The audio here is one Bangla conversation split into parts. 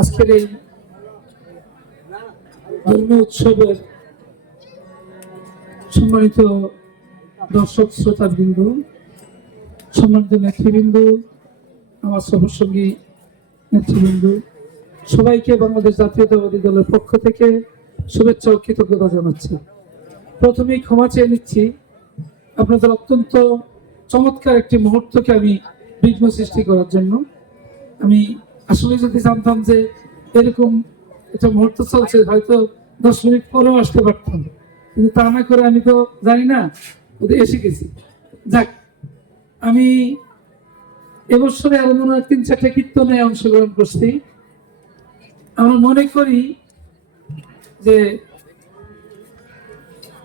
আজকের এই ধর্মীয় উৎসবের সম্মানিত দর্শক শ্রোতাবৃন্দ, সম্মানিত নেতৃবৃন্দ, আমার সফরসঙ্গী নেতৃবৃন্দ, সবাইকে বাংলাদেশ জাতীয়তাবাদী দলের পক্ষ থেকে শুভেচ্ছা ও কৃতজ্ঞতা জানাচ্ছি। প্রথমেই ক্ষমা চেয়ে নিচ্ছি, আপনাদের অত্যন্ত চমৎকার একটি মুহূর্তকে আমি বিঘ্ন সৃষ্টি করার জন্য। আমি আসলে যদি জানতাম যে এরকম একটা মুহূর্ত চলছে, হয়তো 10 মিনিট পরেও আসতে পারতাম, কিন্তু তা না করে আমি তো জানি না, এসে গেছি। যাক, আমি এবছরে আরো মনে হয় 3-4টা কীর্তনে অংশগ্রহণ করছি। আমরা মনে করি যে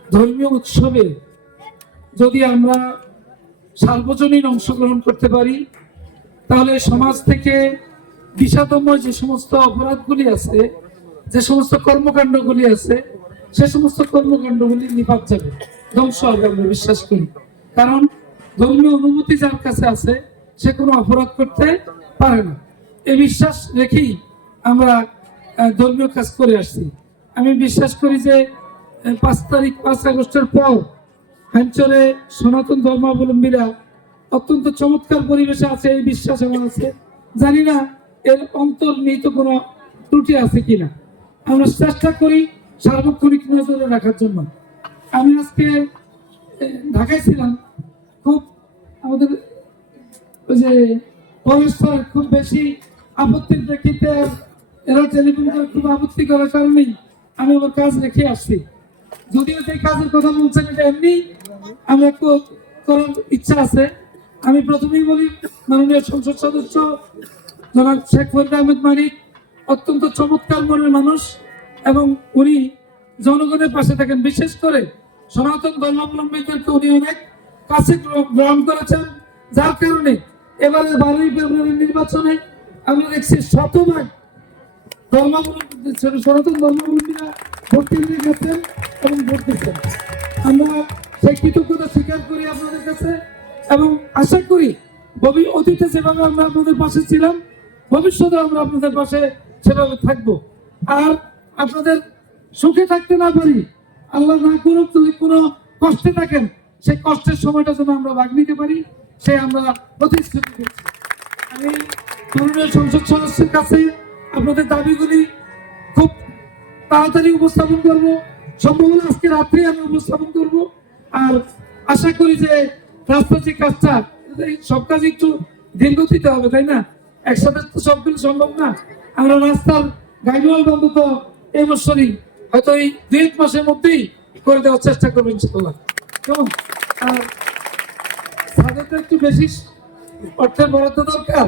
ধর্মীয় উৎসবে যদি আমরা সার্বজনীন অংশগ্রহণ করতে পারি, তাহলে সমাজ থেকে বিষাদময় যে সমস্ত অপরাধগুলি আছে, যে সমস্ত কর্মকাণ্ডগুলি আছে, সে সমস্ত কর্মকাণ্ডগুলি নিপাত যাবে, ধ্বংস হবে, আমরা বিশ্বাস করি। কারণ ধর্মীয় অনুভূতি যার কাছে আছে, সে কোনো অপরাধ করতে পারে না। এই বিশ্বাস রেখেই আমরা ধর্মীয় কাজ করে আসছি। আমি বিশ্বাস করি যে 5 আগস্টের পর হাইমচরে সনাতন ধর্মাবলম্বীরা অত্যন্ত চমৎকার পরিবেশে আছে, এই বিশ্বাস আমার আছে। জানি না এর অন্তর্নিহিত কোনো ত্রুটি আছে কিনা, আমরা চেষ্টা করি সার্বক্ষণিক নজরে রাখার জন্য। আমি আজকে ঢাকায় ছিলাম, খুব আমাদের ওই যে পরস্পর খুব বেশি আপত্তির প্রেক্ষিতে এরা টেলিফোন করে খুব আপত্তি করার কারণেই আমি আমার কাজ রেখে আসছি। যদিও যে কাজের কথা বলছেন এটা এমনি আমার একটু করার ইচ্ছা আছে। আমি প্রথমেই বলি, মাননীয় সংসদ সদস্য জনাব শেখ ফরিদ আহমেদ মানিক অত্যন্ত চমৎকার মনের মানুষ, এবং উনি জনগণের পাশে থাকেন। বিশেষ করে সনাতন ধর্মাবলম্বীদেরকে উনি অনেক কাছে গ্রহণ করেছেন, যার কারণে এবারে 12ই ফেব্রুয়ারি নির্বাচনে আমরা দেখছি শতভাগ সনাতন ধর্মাবলম্বীরা ভোট কেন্দ্রে গেছেন এবং ভোট দিচ্ছেন। আমরা সেই কৃতজ্ঞতা স্বীকার করি আপনাদের কাছে, এবং আশা করি অতীতে যেভাবে আমরা আপনাদের পাশে ছিলাম, ভবিষ্যতে আমরা আপনাদের পাশে সেভাবে থাকবো। আর আপনাদের সুখে থাকতে না পারি, আল্লাহ না করুক, যদি কোনো কষ্টে থাকেন, সেই কষ্টের সময়টা যেন আমরা ভাগ নিতে পারি, সে আমরা প্রতিশ্রুতি দিচ্ছি। আমি মাননীয় সংসদ সদস্যের কাছে আপনাদের দাবিগুলি খুব তাড়াতাড়ি উপস্থাপন করব, সম্ভব হলে আজকে রাত্রে আমি উপস্থাপন করব। আর আশা করি যে রাস্তার যে কাজটা, সব কাজ একটু দীর্ঘতিতে হবে, তাই না? একসাথে তো সবগুলো সম্ভব না। আমরা রাস্তার গাইডওয়াল অন্তত এই বছরই, হয়তো এই 2-1 মাসের মধ্যেই করে দেওয়ার চেষ্টা করবো ইনশাআল্লাহ। কেমন? আর তাদের তো একটু বেশি অর্থের বরাদ্দ দরকার,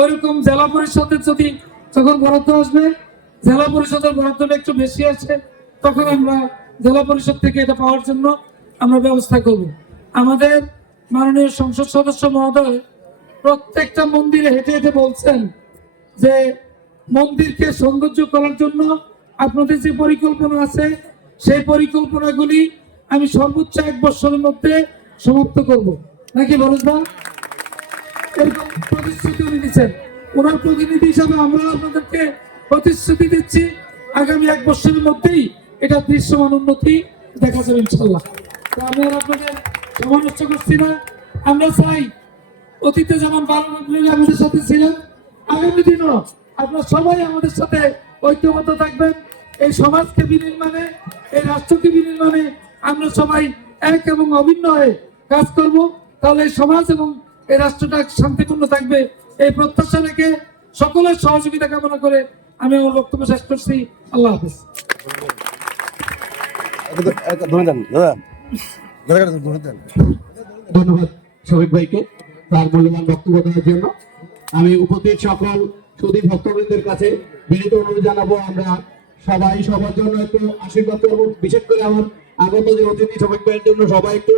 ওইরকম জেলা পরিষদের যদি যখন বরাদ্দ আসবে, জেলা পরিষদের বরাদ্দটা একটু বেশি আছে, তখন আমরা জেলা পরিষদ থেকে এটা পাওয়ার জন্য আমরা ব্যবস্থা করব। আমাদের মাননীয় সংসদ সদস্য মহোদয় প্রত্যেকটা মন্দিরে হেঁটে হেঁটে বলছেন যে মন্দিরকে সৌন্দর্য করার জন্য আপনাদের যে পরিকল্পনা আছে, সেই পরিকল্পনাগুলি আমি সর্বোচ্চ 1 বছরের মধ্যে সমাপ্ত করব, নাকি বরুদা? এরকম প্রতিশ্রুতি উনি দিচ্ছেন। ওনার প্রতিনিধি হিসাবে আমরা আপনাদেরকে প্রতিশ্রুতি দিচ্ছি, আগামী 1 বছরের মধ্যেই এটা দৃশ্যমান উন্নতি দেখা যাবে ইনশাল্লাহ। তো আমি আর আপনাদের সময় নষ্ট করছি না। আমরা চাই অতীতে যেমন 12 ফেব্রুয়ারি আমাদের সাথে ছিলেন, আগামী দিনও আপনারা সবাই আমাদের সাথে ঐক্যবদ্ধ থাকবেন। এই সমাজকে বিনির্মাণে, এই রাষ্ট্রকে বিনির্মাণে আমরা সবাই এক এবং অভিন্ন হয়ে কাজ করব, তাহলে এই সমাজ এবং এই রাষ্ট্রটা শান্তিপূর্ণ থাকবে। এই প্রত্যাশা রেখে সকলের সহযোগিতা কামনা করে আমি আমার বক্তব্য শেষ করছি। আল্লাহ হাফেজ। ধন্যবাদ শফিক ভাইকে তার মূল্যবান বক্তব্য দেওয়ার জন্য। আমি উপস্থিত সকল সুধী ভক্তবৃন্দের কাছে বিনীত অনুরোধ জানাবো, আমরা সবাই সবার জন্য একটু আশীর্বাদ করবো। বিশেষ করে আমার আগত যে অতিথি শফিক ভাইয়ের জন্য সবাই একটু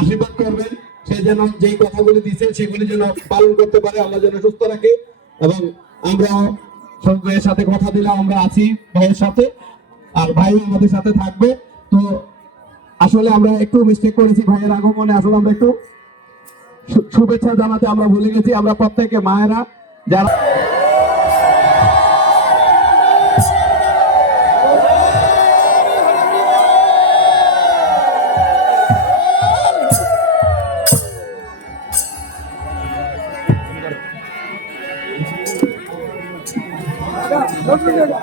আশীর্বাদ করবেন, সে যেন যেই কথাগুলি দিচ্ছে সেগুলি যেন পালন করতে পারে, আল্লাহ যেন সুস্থ রাখে। এবং আমরা শফিক ভাইয়ের সাথে কথা দিলাম, আমরা আছি ভাইয়ের সাথে, আর ভাই আমাদের সাথে থাকবে। তো আসলে আমরা একটু মিস্টেক করেছি ভাইয়ের আগমনে, আসলে আমরা একটু শুভেচ্ছা জানাতে আমরা ভুলে গেছি। আমরা প্রত্যেকে মায়েরা যারা জায়গা